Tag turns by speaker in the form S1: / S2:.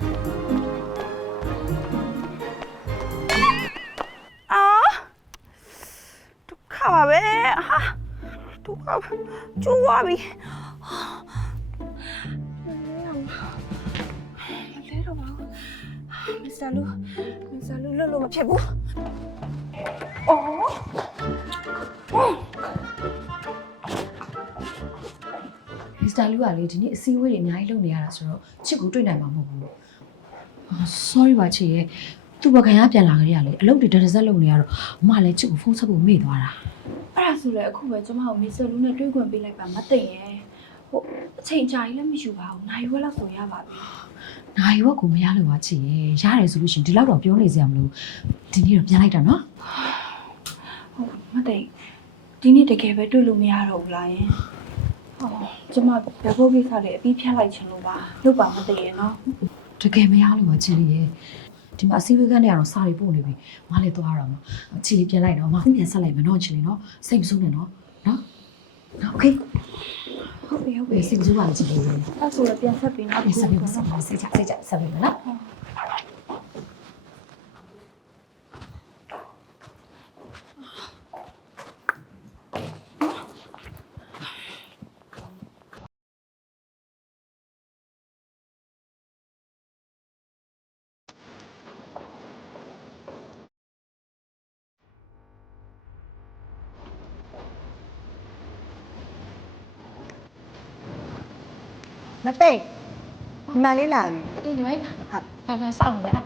S1: အာဒုက္ခပါပဲဟာဒုက္ခကျိုးသွားပြီလဲတော့ပါမစ္စတာလူမစ္စတာလူလွတ်လို့မဖြစ်ဘူးအော်
S2: မစ္စတာလူကလေဒီနေ့အစည်းအဝေးတွေအများကြီးလုပ်နေရတာဆိုတော့ချစ်ကိုတွေ့နိုင်မှာမဟုတ်ဘူးအာ sorry ပါချစ်ရဲ့သူ့ဘကန်ကပြန်လာကြရလေအလုပ်တွေတရဇက်လုပ်နေရတော့အမလည်းချစ်ကိုဖုန်းဆက်ဖို့မေ့သွားတာ
S3: အဲ့ဒါဆိုလည်းအခုပဲကျမကိုမစ္စလူနဲ့တွေ့ခွင့်ပေးလိုက်ပါမသိရင်ဟိုအချိန်ကြာကြီးလည်းမယူပါဘူးနိုင်ဝက်လောက်ဆိုရပါပြီ
S2: နိုင်ဝက်ကိုမရလို့ပါချစ်ရဲ့ရတယ်ဆိုလို့ရှရင်ဒီလောက်တော့ပြောနေစရာမလိုဒီနေ့တော့ပြန်လိုက်တာနော်
S3: ဟုတ်မသိဒီနေ့တကယ်ပဲတွေ့လို့မရတော့ဘူးလားယင် ဟောကျမဘယ်ဘုတ်ကိစ္စလေးအပြီးဖြတ်လိုက်ချင်လို့ပါလို့ပါမသိရင်နော်
S2: တကယ်မရလို့ပါချစ်လေးရဲ့ဒီမှာအစည်းအဝေးကနေကတော့စာရီပို့နေပြီမလည်းသွားရမှာချစ်လေးပြန်လိုက်တော့မပြန်ဆက်လိုက်မယ်နော်ချစ်လေးနော်စိတ်မဆိုးနဲ့နော်နော်နော်โอเค
S3: ဟုတ်ပြီဟုတ်
S2: ဘ
S3: ပြီ
S2: ယ်စိတ်မဆိုးပါနဲ့ချစ်လေးရဲ့
S3: အဲ့ဆိုလည်းပြန်ဆက်ပြီးနော်
S2: ပြန်ဆက်ပြီးဆက်ပြီးစိတ်ချစိတ်ချဆက်ပြီးမယ်နော်
S4: မသိဒီမလေးလာပြီ
S5: ဒီလိုပဲဟာဘာသာစောင့်နေတာ